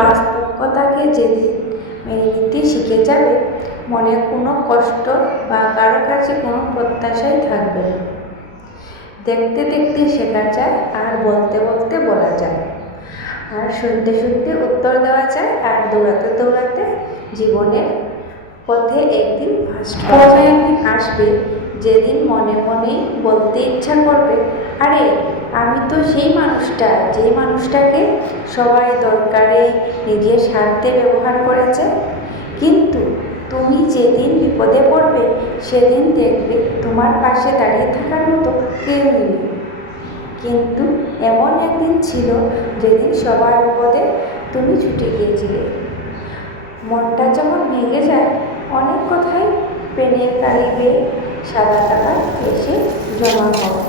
বাস্তবতাকে যেদিন মেনে নিতে শিখে যাবে, মনে কোনো কষ্ট বা কারো কাছে কোনো প্রত্যাশাই থাকবে না। দেখতে দেখতে শেখা যায়, আর বলতে বলতে বলা যায়, আর শুনতে শুনতে উত্তর দেওয়া যায়, আর দৌড়াতে দৌড়াতে জীবনের পথে একদিন একদিন আসবে, যেদিন মনে মনেই বলতে ইচ্ছা করবে, আরে আমি তো সেই মানুষটা, যে মানুষটাকে সবাই দরকারে নিজের স্বার্থে ব্যবহার করেছে। কিন্তু তুমি যেদিন বিপদে পড়বে, সেদিন দেখবে তোমার পাশে দাঁড়িয়ে থাকার মতো কেউ নেই। কিন্তু এমন একদিন ছিল, যেদিন সবার বিপদে তুমি ছুটে গিয়েছিলে। মনটা যখন ভেঙে যায়, অনেক কথাই পেনের কালি বেয়ে সাদা টাকা এসে জমা হয়।